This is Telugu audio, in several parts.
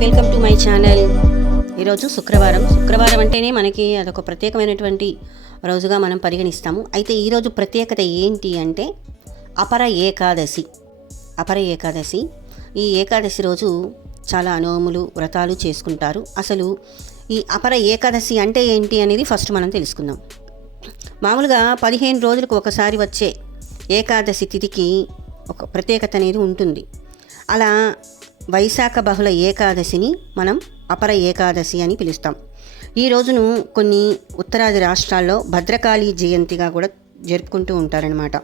Welcome to my channel. ఈరోజు శుక్రవారం. శుక్రవారం అంటేనే మనకి అదొక ప్రత్యేకమైనటువంటి రోజుగా మనం పరిగణిస్తాము. అయితే ఈరోజు ప్రత్యేకత ఏంటి అంటే అపర ఏకాదశి. అపర ఏకాదశి. ఈ ఏకాదశి రోజు చాలా నోములు వ్రతాలు చేసుకుంటారు. అసలు ఈ అపర ఏకాదశి అంటే ఏంటి అనేది ఫస్ట్ మనం తెలుసుకుందాం. మామూలుగా పదిహేను రోజులకు ఒకసారి వచ్చే ఏకాదశి తిథికి ఒక ప్రత్యేకత అనేది ఉంటుంది. అలా వైశాఖ బహుళ ఏకాదశిని మనం అపర ఏకాదశి అని పిలుస్తాం. ఈ రోజును కొన్ని ఉత్తరాది రాష్ట్రాల్లో భద్రకాళి జయంతిగా కూడా జరుపుకుంటూ ఉంటారనమాట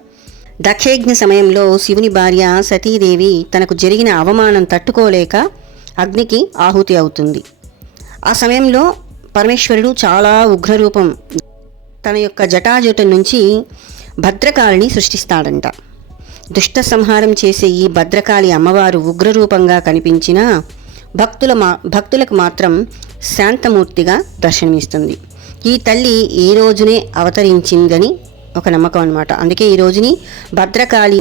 దక్షయజ్ఞ సమయంలో శివుని భార్య సతీదేవి తనకు జరిగిన అవమానం తట్టుకోలేక అగ్నికి ఆహుతి అవుతుంది. ఆ సమయంలో పరమేశ్వరుడు చాలా ఉగ్రరూపం తన యొక్క జటాజుటం నుంచి భద్రకాళిని సృష్టిస్తాడంట. దుష్ట సంహారం చేసే ఈ భద్రకాళి అమ్మవారు ఉగ్రరూపంగా కనిపించిన భక్తుల మా భక్తులకు మాత్రం శాంతమూర్తిగా దర్శనమిస్తుంది. ఈ తల్లి ఈ రోజునే అవతరించిందని ఒక నమ్మకం అనమాట అందుకే ఈ రోజుని భద్రకాళి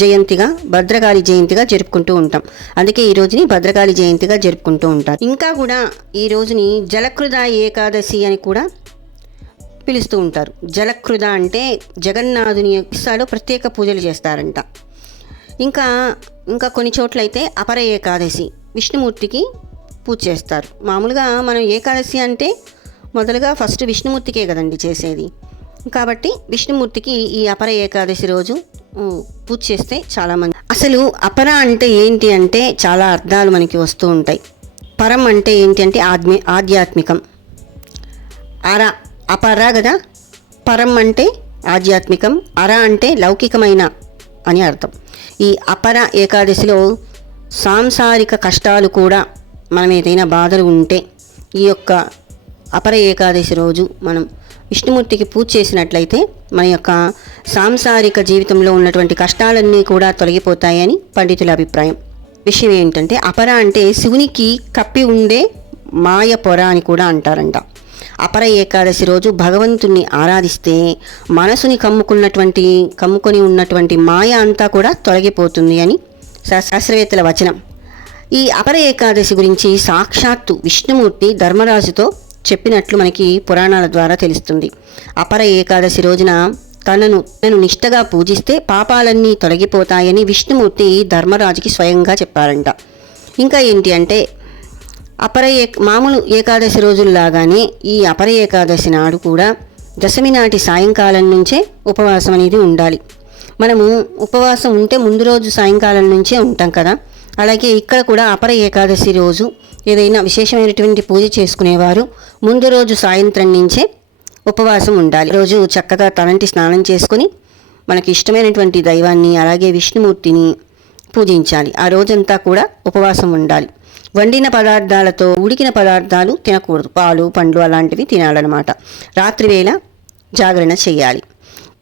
జయంతిగా భద్రకాళి జయంతిగా జరుపుకుంటూ ఉంటాం. అందుకే ఈ రోజుని భద్రకాళి జయంతిగా జరుపుకుంటూ ఉంటారు. ఇంకా కూడా ఈ రోజుని జలకృద ఏకాదశి అని కూడా పిలుస్తూ ఉంటారు. జలకృద అంటే జగన్నాథుని యొక్క ప్రత్యేక పూజలు చేస్తారంట. ఇంకా ఇంకా కొన్ని చోట్లయితే అపర ఏకాదశి విష్ణుమూర్తికి పూజ చేస్తారు. మామూలుగా మనం ఏకాదశి అంటే మొదలుగా ఫస్ట్ విష్ణుమూర్తికే కదండి చేసేది. కాబట్టి విష్ణుమూర్తికి ఈ అపర ఏకాదశి రోజు పూజ చేస్తే చాలామంది అసలు అపర అంటే ఏంటి అంటే చాలా అర్థాలు మనకి వస్తూ ఉంటాయి. పరం అంటే ఏంటి అంటే ఆధ్మి ఆధ్యాత్మికం. అర అపర కదా పరం అంటే ఆధ్యాత్మికం అర అంటే లౌకికమైన అని అర్థం. ఈ అపర ఏకాదశిలో సాంసారిక కష్టాలు కూడా మనం ఏదైనా బాధలు ఉంటే ఈ యొక్క అపర ఏకాదశి రోజు మనం విష్ణుమూర్తికి పూజ చేసినట్లయితే మన యొక్క సాంసారిక జీవితంలో ఉన్నటువంటి కష్టాలన్నీ కూడా తొలగిపోతాయని పండితుల అభిప్రాయం. విషయం ఏంటంటే అపర అంటే శివునికి కప్పి ఉండే మాయ పొర అని కూడా అంటారంట. అపర ఏకాదశి రోజు భగవంతుణ్ణి ఆరాధిస్తే మనసుని కమ్ముకున్నటువంటి కమ్ముకొని ఉన్నటువంటి మాయ అంతా కూడా తొలగిపోతుంది అని శా- శాస్త్రవేత్తల వచనం. ఈ అపర ఏకాదశి గురించి సాక్షాత్తు విష్ణుమూర్తి ధర్మరాజుతో చెప్పినట్లు మనకి పురాణాల ద్వారా తెలుస్తుంది. అపర ఏకాదశి రోజున తనను తనను నిష్టగా పూజిస్తే పాపాలన్నీ తొలగిపోతాయని విష్ణుమూర్తి ధర్మరాజుకి స్వయంగా చెప్పారంట. ఇంకా ఏంటి అంటే అపర ఏ మామూలు ఏకాదశి రోజుల్లాగానే ఈ అపర ఏకాదశి నాడు కూడా దశమి నాటి సాయంకాలం నుంచే ఉపవాసం అనేది ఉండాలి. మనము ఉపవాసం ఉంటే ముందు రోజు సాయంకాలం నుంచే ఉంటాం కదా. అలాగే ఇక్కడ కూడా అపర ఏకాదశి రోజు ఏదైనా విశేషమైనటువంటి పూజ చేసుకునేవారు ముందు రోజు సాయంత్రం నుంచే ఉపవాసం ఉండాలి. రోజు చక్కగా తలంటి స్నానం చేసుకొని మనకి ఇష్టమైనటువంటి దైవాన్ని అలాగే విష్ణుమూర్తిని పూజించాలి. ఆ రోజంతా కూడా ఉపవాసం ఉండాలి. వండిన పదార్థాలతో ఉడికిన పదార్థాలు తినకూడదు. పాలు పండ్లు అలాంటివి తినాలన్నమాట. రాత్రివేళ జాగరణ చేయాలి.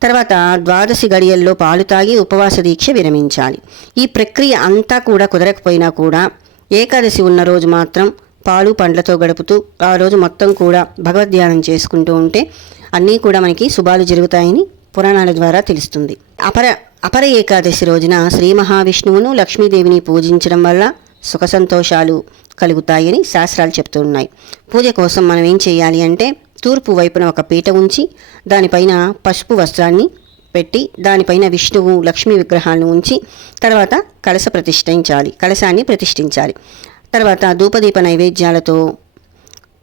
తర్వాత ద్వాదశి గడియల్లో పాలు తాగి ఉపవాస దీక్ష విరమించాలి. ఈ ప్రక్రియ అంతా కూడా కుదరకపోయినా కూడా ఏకాదశి ఉన్న రోజు మాత్రం పాలు పండ్లతో గడుపుతూ ఆ రోజు మొత్తం కూడా భగవద్ధ్యానం చేసుకుంటూ ఉంటే అన్నీ కూడా మనకి శుభాలు జరుగుతాయని పురాణాల ద్వారా తెలుస్తుంది. అపర అపర ఏకాదశి రోజున శ్రీ మహావిష్ణువును లక్ష్మీదేవిని పూజించడం వల్ల సుఖ సంతోషాలు కలుగుతాయని శాస్త్రాలు చెప్తున్నాయి. పూజ కోసం మనం ఏం చేయాలి అంటే తూర్పు వైపున ఒక పీట ఉంచి దానిపైన పసుపు వస్త్రాన్ని పెట్టి దానిపైన విష్ణువు లక్ష్మీ విగ్రహాలను ఉంచి తర్వాత కలశ ప్రతిష్ఠించాలి. కలశాన్ని ప్రతిష్ఠించాలి. తర్వాత ధూపదీప నైవేద్యాలతో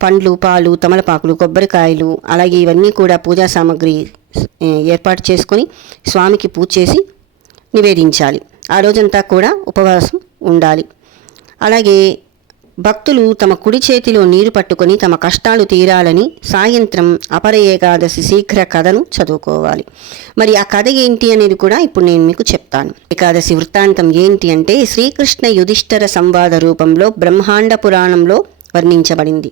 పండ్లు పాలు తమలపాకులు కొబ్బరికాయలు అలాగే ఇవన్నీ కూడా పూజా సామాగ్రి ఏర్పాటు చేసుకొని స్వామికి పూజ చేసి నివేదించాలి. ఆ రోజంతా కూడా ఉపవాసం ఉండాలి. అలాగే భక్తులు తమ కుడి చేతిలో నీరు పట్టుకొని తమ కష్టాలు తీరాలని సాయంత్రం అపర ఏకాదశి శీఘ్ర కథను చదువుకోవాలి. మరి ఆ కథ ఏంటి అనేది కూడా ఇప్పుడు నేను మీకు చెప్తాను. ఏకాదశి వృత్తాంతం ఏంటి అంటే శ్రీకృష్ణ యుధిష్ఠర సంవాద రూపంలో బ్రహ్మాండ పురాణంలో వర్ణించబడింది.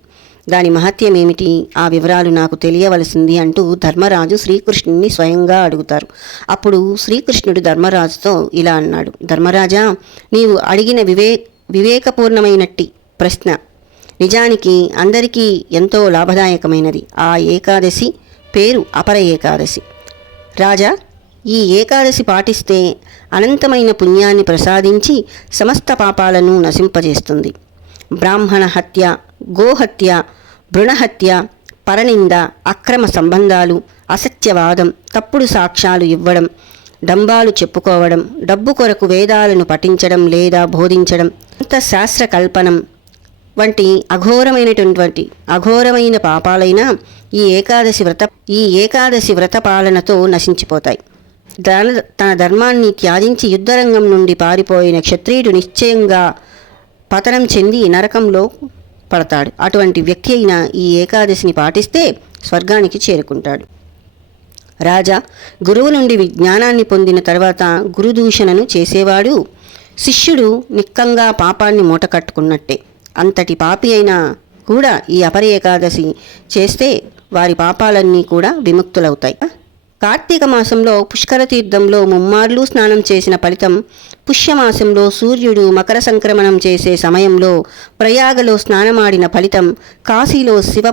దాని మహత్యం ఏమిటి? ఆ వివరాలు నాకు తెలియవలసింది అంటూ ధర్మరాజు శ్రీకృష్ణుని స్వయంగా అడుగుతారు. అప్పుడు శ్రీకృష్ణుడు ధర్మరాజుతో ఇలా అన్నాడు. ధర్మరాజా నీవు అడిగిన వివే వివేకపూర్ణమైనట్టి ప్రశ్న. నిజానికి అందరికీ ఎంతో లాభదాయకమైనది. ఆ ఏకాదశి పేరు అపర ఏకాదశి. రాజా ఈ ఏకాదశి పాటిస్తే అనంతమైన పుణ్యాన్ని ప్రసాదించి సమస్త పాపాలను నశింపజేస్తుంది. బ్రాహ్మణ హత్య గోహత్య భృణహత్య పరనింద అక్రమ సంబంధాలు అసత్యవాదం తప్పుడు సాక్ష్యాలు ఇవ్వడం డంబాలు చెప్పుకోవడం డబ్బు కొరకు వేదాలను పఠించడం లేదా బోధించడం అంత శాస్త్ర కల్పనం వంటి అఘోరమైనటువంటి అఘోరమైన పాపాలైనా ఈ ఏకాదశి వ్రత ఈ ఏకాదశి వ్రత పాలనతో నశించిపోతాయి. దాన తన ధర్మాన్ని త్యాజించి యుద్ధరంగం నుండి పారిపోయిన క్షత్రియుడు నిశ్చయంగా పతనం చెంది నరకంలో పడతాడు. అటువంటి వ్యక్తి అయిన ఈ ఏకాదశిని పాటిస్తే స్వర్గానికి చేరుకుంటాడు. రాజా గురువు నుండి విజ్ఞానాన్ని పొందిన తర్వాత గురుదూషణను చేసేవాడు. శిష్యుడు నిక్కంగా పాపాన్ని మూటకట్టుకున్నట్టే అంతటి పాపి అయినా కూడా ఈ అపరి ఏకాదశి చేస్తే వారి పాపాలన్నీ కూడా విముక్తులవుతాయి. కార్తీక మాసంలో పుష్కర తీర్థంలో ముమ్మార్లు స్నానం చేసిన ఫలితం పుష్యమాసంలో సూర్యుడు మకర సంక్రమణం చేసే సమయంలో ప్రయాగలో స్నానమాడిన ఫలితం కాశీలో శివ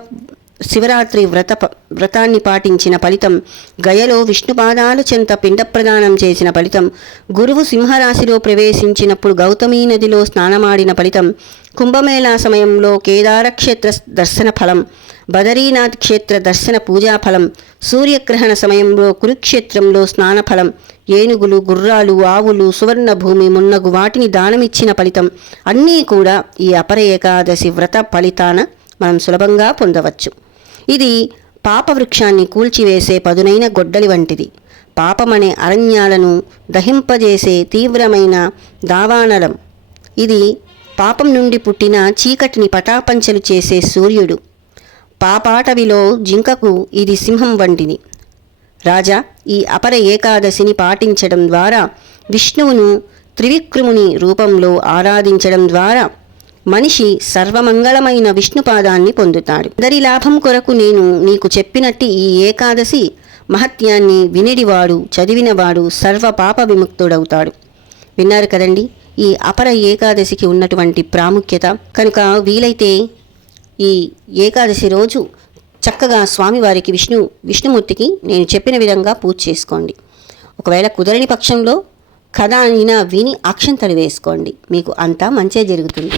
శివరాత్రి వ్రత వ్రతాన్ని పాటించిన ఫలితం గయలో విష్ణుపాదాలు చెంత పిండ ప్రదానం చేసిన ఫలితం గురువు సింహరాశిలో ప్రవేశించినప్పుడు గౌతమీ నదిలో స్నానమాడిన ఫలితం కుంభమేళా సమయంలో కేదార క్షేత్ర దర్శన ఫలం బదరీనాథ్ క్షేత్ర దర్శన పూజా ఫలం సూర్యగ్రహణ సమయంలో కురుక్షేత్రంలో స్నాన ఫలం ఏనుగులు గుర్రాలు ఆవులు సువర్ణ భూమి మున్నగు వాటిని దానమిచ్చిన ఫలితం అన్నీ కూడా ఈ అపర ఏకాదశి వ్రత ఫలితాన మనం సులభంగా పొందవచ్చు. ఇది పాపవృక్షాన్ని కూల్చివేసే పదునైన గొడ్డలి వంటిది. పాపమనే అరణ్యాలను దహింపజేసే తీవ్రమైన దావానలం ఇది పాపం నుండి పుట్టిన చీకటిని పటాపంచలు చేసే సూర్యుడు. పాపాటవిలో జింకకు ఇది సింహం వంటిది. రాజా ఈ అపర ఏకాదశిని పాటించడం ద్వారా విష్ణువును త్రివిక్రముని రూపంలో ఆరాధించడం ద్వారా మనిషి సర్వమంగళమైన విష్ణుపాదాన్ని పొందుతాడు. అందరి లాభం కొరకు నేను నీకు చెప్పినట్టు ఈ ఏకాదశి మహత్యాన్ని వినిడివాడు చదివినవాడు సర్వ పాప విముక్తుడవుతాడు. విన్నారు కదండి ఈ అపర ఏకాదశికి ఉన్నటువంటి ప్రాముఖ్యత. కనుక వీలైతే ఈ ఏకాదశి రోజు చక్కగా స్వామివారికి విష్ణు విష్ణుమూర్తికి నేను చెప్పిన విధంగా పూజ చేసుకోండి. ఒకవేళ కుదరని పక్షంలో కథ అయినా విని అక్షంతలు వేసుకోండి. మీకు అంతా మంచే జరుగుతుంది.